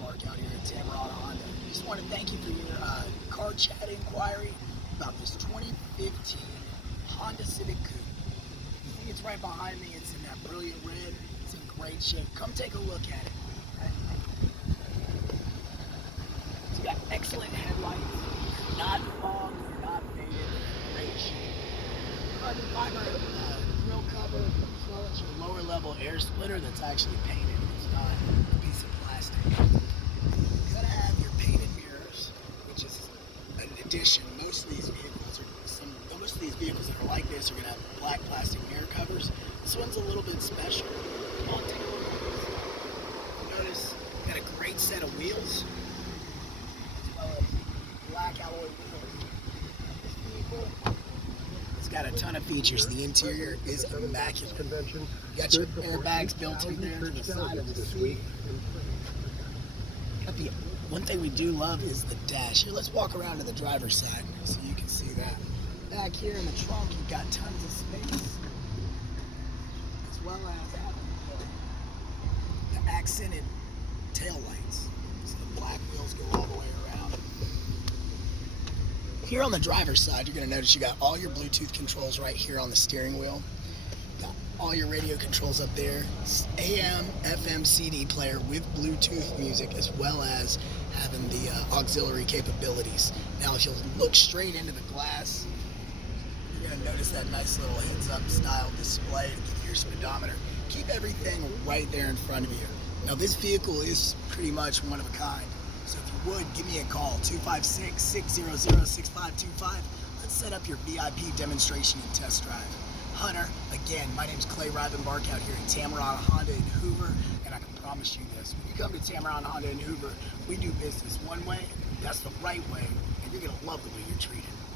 Mark out here at Tameron Honda. Just want to thank you for your car chat inquiry about this 2015 Honda Civic Coupe. I think it's right behind me. It's in that brilliant red. It's in great shape. Come take a look at it. It's got excellent headlights. They're not fogged. They're not faded. They're in great shape. Carbon fiber grill cover, as well as your lower level air splitter that's actually painted. It's not a piece of plastic. You're gonna have your painted mirrors, which is an addition. Most of these vehicles that are like this are gonna have black plastic mirror covers. This one's a little bit special. Come on, take a look at this. Notice, got a great set of wheels, as well as black alloy wheels. This vehicle, it's got a ton of features. The interior is immaculate. You got your airbags built in there to the side of the seat. One thing we do love is the dash. Here, let's walk around to the driver's side so you can see that. Back here in the trunk, you've got tons of space, as well as having the accented tail lights. So the black wheels go all the way around. Here on the driver's side, you're going to notice you got all your Bluetooth controls right here on the steering wheel. Got all your radio controls up there. It's AM, FM, CD player with Bluetooth music, as well as having the auxiliary capabilities. Now, if you'll look straight into the glass, you're going to notice that nice little heads-up style display to give you your speedometer. Keep everything right there in front of you. Now, this vehicle is pretty much one of a kind. So if you would, give me a call, 256-600-6525. Let's set up your VIP demonstration and test drive. Hunter, again, my name's Clay Rivenbark out here at Tameron Honda in Hoover, and I can promise you this. When you come to Tameron Honda in Hoover, we do business one way, that's the right way, and you're going to love the way you're treated.